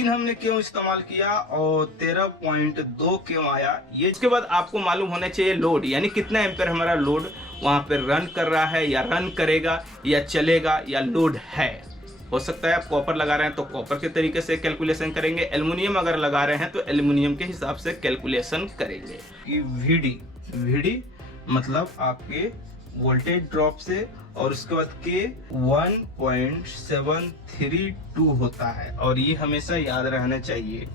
3 हमने क्यों इस्तेमाल किया और 13.2 क्यों आया। ये इसके बाद आपको मालूम होना चाहिए लोड, यानी कितना एम्पेयर हमारा लोड वहां पे रन कर रहा है या रन करेगा या चलेगा या लोड है। हो सकता है आप कॉपर लगा रहे हैं तो कॉपर के तरीके से कैलकुलेशन करेंगे, एल्युमिनियम अगर लगा रहे हैं तो एल्युमिनियम के हिसाब से कैलकुलेशन करेंगे। कि वीडी मतलब आपके वोल्टेज ड्रॉप से, और उसके बाद के 1.732 होता है, और ये हमेशा याद रहना चाहिए।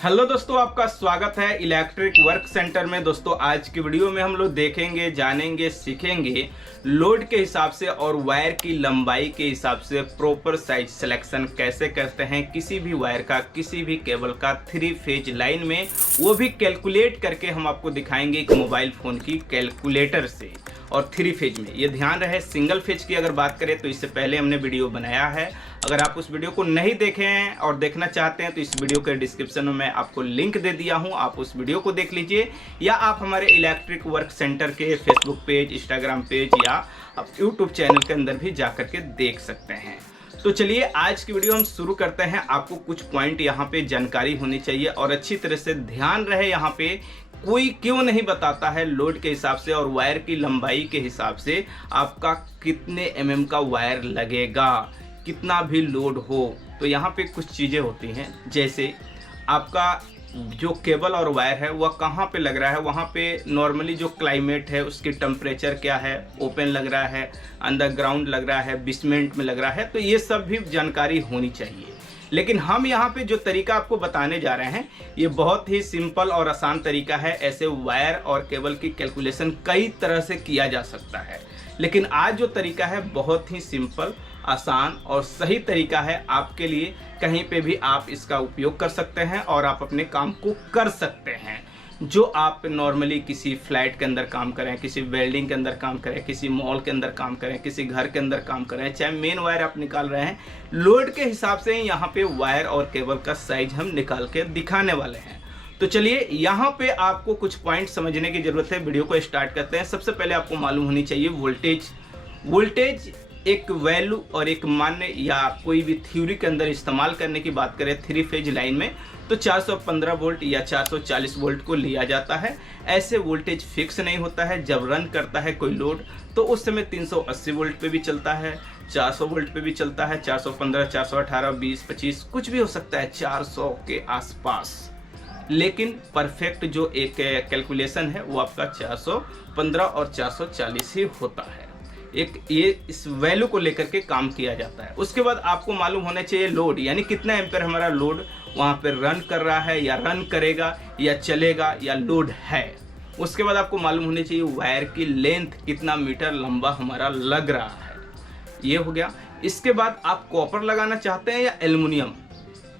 हेलो दोस्तों, आपका स्वागत है इलेक्ट्रिक वर्क सेंटर में। दोस्तों आज की वीडियो में हम लोग देखेंगे, जानेंगे, सीखेंगे लोड के हिसाब से और वायर की लंबाई के हिसाब से प्रॉपर साइज सिलेक्शन कैसे करते हैं किसी भी वायर का, किसी भी केबल का 3 फेज लाइन में, वो भी कैलकुलेट करके हम आपको दिखाएंगे एक मोबाइल फोन की कैलकुलेटर से। और 3 फेज में ये ध्यान रहे, सिंगल फेज की अगर बात करें तो इससे पहले हमने वीडियो बनाया है। अगर आप उस वीडियो को नहीं देखे हैं और देखना चाहते हैं तो इस वीडियो के डिस्क्रिप्शन में मैं आपको लिंक दे दिया हूं, आप उस वीडियो को देख लीजिए, या आप हमारे इलेक्ट्रिक वर्क सेंटर के फेसबुक पेज, इंस्टाग्राम पेज या आप यूट्यूब चैनल के अंदर भी जाकर के देख सकते हैं। तो चलिए आज की वीडियो हम शुरू करते हैं। आपको कुछ पॉइंट यहाँ पे जानकारी होनी चाहिए और अच्छी तरह से ध्यान रहे। यहाँ पे कोई क्यों नहीं बताता है लोड के हिसाब से और वायर की लंबाई के हिसाब से आपका कितने mm का वायर लगेगा, कितना भी लोड हो। तो यहाँ पे कुछ चीज़ें होती हैं, जैसे आपका जो केबल और वायर है वह कहाँ पे लग रहा है, वहाँ पे नॉर्मली जो क्लाइमेट है उसकी टेम्परेचर क्या है, ओपन लग रहा है, अंडरग्राउंड लग रहा है, बेसमेंट में लग रहा है, तो ये सब भी जानकारी होनी चाहिए। लेकिन हम यहाँ पे जो तरीका आपको बताने जा रहे हैं ये बहुत ही सिंपल और आसान तरीका है। ऐसे वायर और केबल की कैलकुलेशन कई तरह से किया जा सकता है, लेकिन आज जो तरीका है बहुत ही सिंपल, आसान और सही तरीका है आपके लिए। कहीं पे भी आप इसका उपयोग कर सकते हैं और आप अपने काम को कर सकते हैं। जो आप नॉर्मली किसी फ्लैट के अंदर काम करें, किसी वेल्डिंग के अंदर काम करें, किसी मॉल के अंदर काम करें, किसी घर के अंदर काम करें, चाहे मेन वायर आप निकाल रहे हैं, लोड के हिसाब से यहाँ पे वायर और केबल का साइज हम निकाल के दिखाने वाले हैं। तो चलिए यहाँ पे आपको कुछ पॉइंट समझने की जरूरत है। वीडियो को स्टार्ट करते हैं। सबसे पहले आपको मालूम होनी चाहिए वोल्टेज एक वैल्यू और एक मान्य या कोई भी थ्योरी के अंदर इस्तेमाल करने की बात करें 3 फेज लाइन में तो 415 वोल्ट या 440 वोल्ट को लिया जाता है। ऐसे वोल्टेज फिक्स नहीं होता है। जब रन करता है कोई लोड तो उस समय 380 वोल्ट पे भी चलता है, 400 वोल्ट पे भी चलता है, 415, 418, 20, 25 कुछ भी हो सकता है 400 के आसपास। लेकिन परफेक्ट जो एक कैलकुलेशन है वो आपका 415 और 440 ही होता है। ये इस वैल्यू को लेकर के काम किया जाता है। उसके बाद आपको मालूम होना चाहिए लोड, यानी कितना एम्पेयर हमारा लोड वहाँ पे रन कर रहा है या रन करेगा या चलेगा या लोड है। उसके बाद आपको मालूम होनी चाहिए वायर की लेंथ, कितना मीटर लंबा हमारा लग रहा है। ये हो गया। इसके बाद आप कॉपर लगाना चाहते हैं या एल्युमिनियम,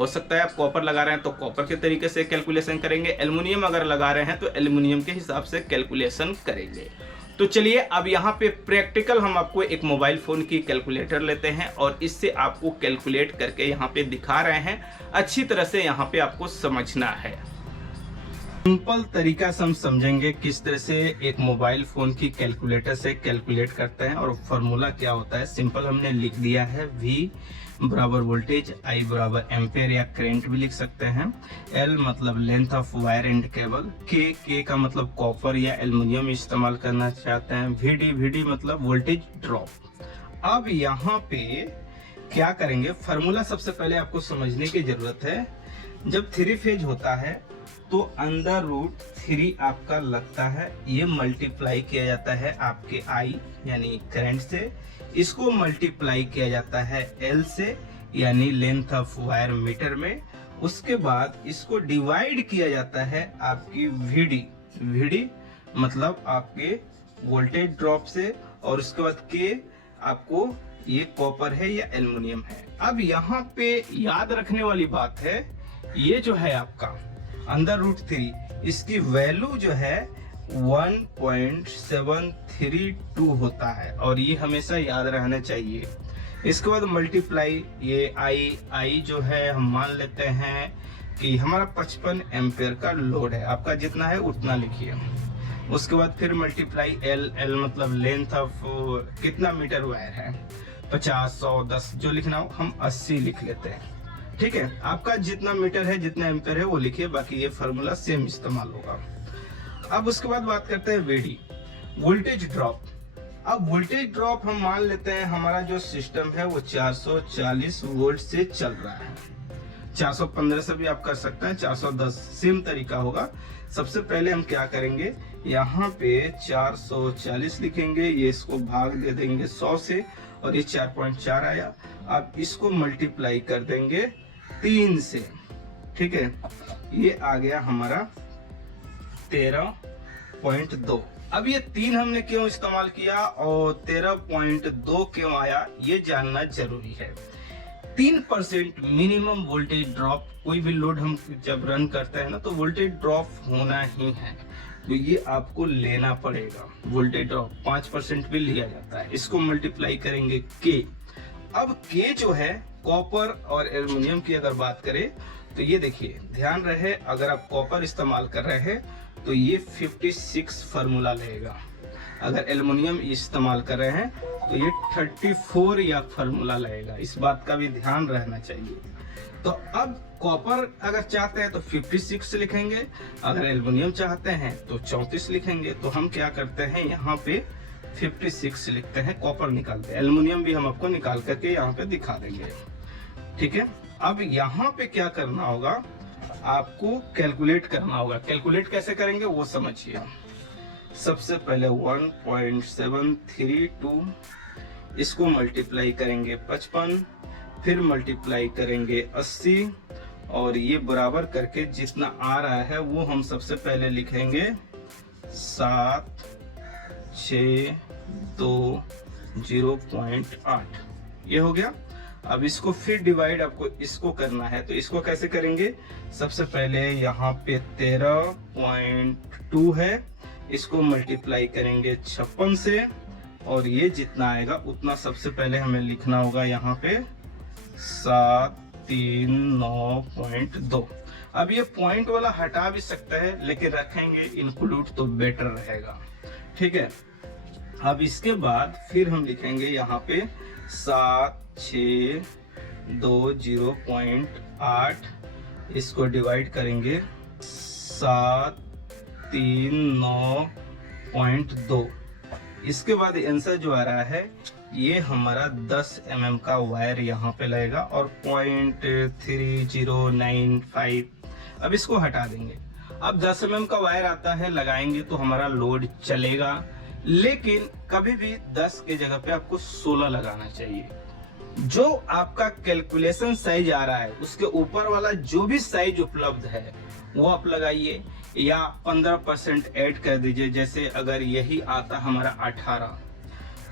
हो सकता है आप कॉपर लगा रहे हैं तो कॉपर के तरीके से कैलकुलेशन करेंगे, एल्युमिनियम अगर लगा रहे हैं तो एल्युमिनियम के हिसाब से कैलकुलेशन करेंगे। तो चलिए अब यहाँ पे प्रैक्टिकल हम आपको एक मोबाइल फ़ोन की कैलकुलेटर लेते हैं और इससे आपको कैलकुलेट करके यहाँ पे दिखा रहे हैं। अच्छी तरह से यहाँ पे आपको समझना है। सिंपल तरीका से हम समझेंगे किस तरह से एक मोबाइल फ़ोन की कैलकुलेटर से कैलकुलेट करते हैं और फार्मूला क्या होता है। सिंपल हमने लिख दिया है V बराबर वोल्टेज, I बराबर एम्पेयर या करंट भी लिख सकते हैं, L मतलब length of wire and cable, K का मतलब कॉपर या एल्युमिनियम इस्तेमाल करना चाहते हैं, VD मतलब वोल्टेज ड्रॉप। अब यहाँ पे क्या करेंगे, फार्मूला सबसे पहले आपको समझने की जरूरत है। जब 3 फेज होता है तो √3 आपका लगता है, ये मल्टीप्लाई किया जाता है आपके I यानी करंट से, इसको मल्टीप्लाई किया जाता है L से यानी लेंथ ऑफ वायर मीटर में, उसके बाद इसको डिवाइड किया जाता है आपकी VD मतलब आपके वोल्टेज ड्रॉप से, और उसके बाद K आपको ये कॉपर है या एल्युमिनियम है। अब यहाँ पे याद रखने वाली बात है, ये जो है आपका √3, इसकी वैल्यू जो है 1.732 होता है और ये हमेशा याद रहना चाहिए। इसके बाद मल्टीप्लाई ये I जो है हम मान लेते हैं कि हमारा 55 एम्पेयर का लोड है, आपका जितना है उतना लिखिए। उसके बाद फिर मल्टीप्लाई एल, एल मतलब लेंथ ऑफ कितना मीटर वायर है, 50, 100, 10 जो लिखना हो, हम 80 लिख लेते हैं। ठीक है, आपका जितना मीटर है जितना एम्पेयर है वो लिखिए, बाकी ये फार्मूला सेम इस्तेमाल होगा। अब उसके बाद बात करते हैं वीडी, वोल्टेज ड्रॉप। अब वोल्टेज ड्रॉप हम मान लेते हैं हमारा जो सिस्टम है वो 440 वोल्ट से चल रहा है। 415 से भी आप कर सकते हैं, 410 सेम तरीका होगा। सबसे पहले हम क्या करेंगे, यहाँ पे 440 लिखेंगे, ये इसको भाग दे देंगे 100 से, और ये 4.4 आया। अब इसको मल्टीप्लाई कर देंगे 3 से। ठीक है, ये आ गया हमारा 13.2। अब ये 3 हमने क्यों इस्तेमाल किया और 13.2 क्यों आया, ये जानना जरूरी है। 3% मिनिमम वोल्टेज ड्रॉप, कोई भी लोड हम जब रन करते हैं ना तो वोल्टेज ड्रॉप होना ही है, तो ये आपको लेना पड़ेगा। वोल्टेज ड्रॉप 5% भी लिया जाता है, इसको मल्टीप्लाई करेंगे के। अब के जो है कॉपर और एल्युमिनियम की अगर बात करें तो ये देखिए, ध्यान रहे अगर आप कॉपर इस्तेमाल कर रहे हैं तो ये 56 फार्मूला लेगा, अगर एल्युमिनियम इस्तेमाल कर रहे हैं तो ये 34 या फार्मूला लगेगा। इस बात का भी ध्यान रहना चाहिए। तो अब कॉपर अगर चाहते हैं तो 56 लिखेंगे, अगर एल्युमिनियम चाहते हैं तो 34 लिखेंगे। तो हम क्या करते हैं, यहाँ पे 56 लिखते हैं, कॉपर निकालते हैं। एल्युमिनियम भी हम आपको निकाल करके यहाँ पे दिखा देंगे। ठीक है, अब यहाँ पे क्या करना होगा, आपको कैलकुलेट करना होगा। कैलकुलेट कैसे करेंगे वो समझिए। सबसे पहले 1.732, इसको मल्टीप्लाई करेंगे 55, फिर मल्टीप्लाई करेंगे 80, और ये बराबर करके जितना आ रहा है वो हम सबसे पहले लिखेंगे 762.0.8। ये हो गया। अब इसको फिर डिवाइड आपको इसको करना है, तो इसको कैसे करेंगे, सबसे पहले यहाँ पे 13.2 है, इसको मल्टीप्लाई करेंगे 56 से, और ये जितना आएगा उतना सबसे पहले हमें लिखना होगा यहाँ पे 739.2। अब ये पॉइंट वाला हटा भी सकता है, लेकिन रखेंगे इंक्लूड तो बेटर रहेगा। ठीक है, अब इसके बाद फिर हम लिखेंगे यहाँ पे 762.0.8, इसको डिवाइड करेंगे 739.2। इसके बाद आंसर जो आ रहा है ये हमारा 10 mm का वायर यहाँ पे लगेगा, और 0.3095। अब इसको हटा देंगे। अब 10 mm का वायर आता है, लगाएंगे तो हमारा लोड चलेगा, लेकिन कभी भी 10 के जगह पे आपको 16 लगाना चाहिए। जो आपका कैलकुलेशन साइज आ रहा है उसके ऊपर वाला जो भी साइज उपलब्ध है वो आप लगाइए, या 15% ऐड कर दीजिए। जैसे अगर यही आता हमारा 18,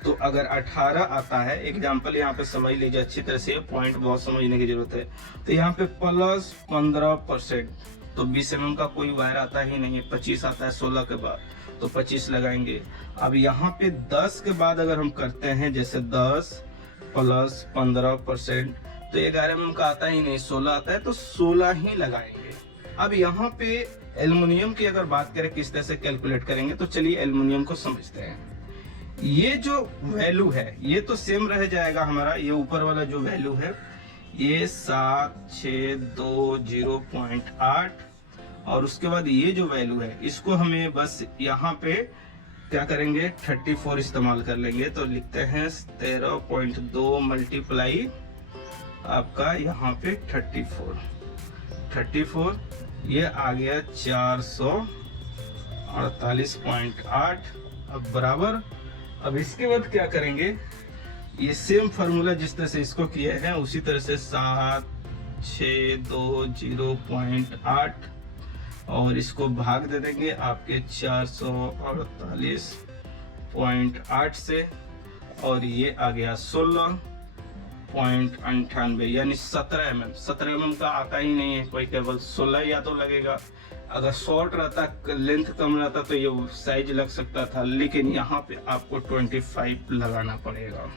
तो अगर 18 आता है, एग्जाम्पल यहाँ पे समझ लीजिए अच्छी तरह से, पॉइंट बहुत समझने की जरूरत है। तो यहाँ पे प्लस 15%, तो 20 mm का कोई वायर आता ही नहीं है, 25 आता है 16 के बाद, तो 25 लगाएंगे। अब यहाँ पे 10 के बाद अगर हम करते हैं, जैसे 10 प्लस 15%, तो 11 mm का आता ही नहीं, 16 आता है, तो 16 ही लगाएंगे। अब यहाँ पे एल्युमिनियम की अगर बात करें किस तरह से कैलकुलेट करेंगे, तो चलिए एल्युमिनियम को समझते हैं। ये जो वैल्यू है ये तो सेम रह जाएगा हमारा, ये ऊपर वाला जो वैल्यू है ये 762.0.8, और उसके बाद ये जो वैल्यू है इसको हमें बस यहाँ पे क्या करेंगे, 34 इस्तेमाल कर लेंगे। तो लिखते हैं 13.2 मल्टीप्लाई आपका यहाँ पे 34, ये आ गया 448.8। अब बराबर, अब इसके बाद क्या करेंगे, ये सेम फार्मूला जिस तरह से इसको किए हैं उसी तरह से 762.0.8, और इसको भाग दे देंगे आपके 448.8 से, और ये आ गया 16.98, यानी 17 mm। 17 mm का आता ही नहीं है कोई, केवल 16 या तो लगेगा। अगर शॉर्ट रहता, लेंथ कम रहता तो ये साइज लग सकता था, लेकिन यहाँ पे आपको 25 लगाना पड़ेगा।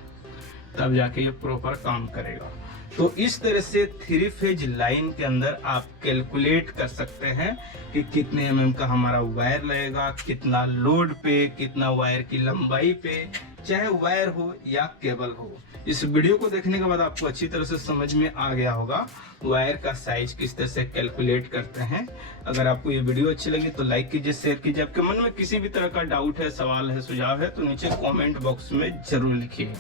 तब जाके ये प्रॉपर काम करेगा। तो इस तरह से 3 फेज लाइन के अंदर आप कैलकुलेट कर सकते हैं कि कितने mm का हमारा वायर लगेगा, कितना लोड पे, कितना वायर की लंबाई पे, चाहे वायर हो या केबल हो। इस वीडियो को देखने के बाद आपको अच्छी तरह से समझ में आ गया होगा वायर का साइज किस तरह से कैलकुलेट करते हैं। अगर आपको ये वीडियो अच्छी लगी तो लाइक कीजिए, शेयर कीजिए। आपके मन में किसी भी तरह का डाउट है, सवाल है, सुझाव है तो नीचे कमेंट बॉक्स में जरूर लिखिए।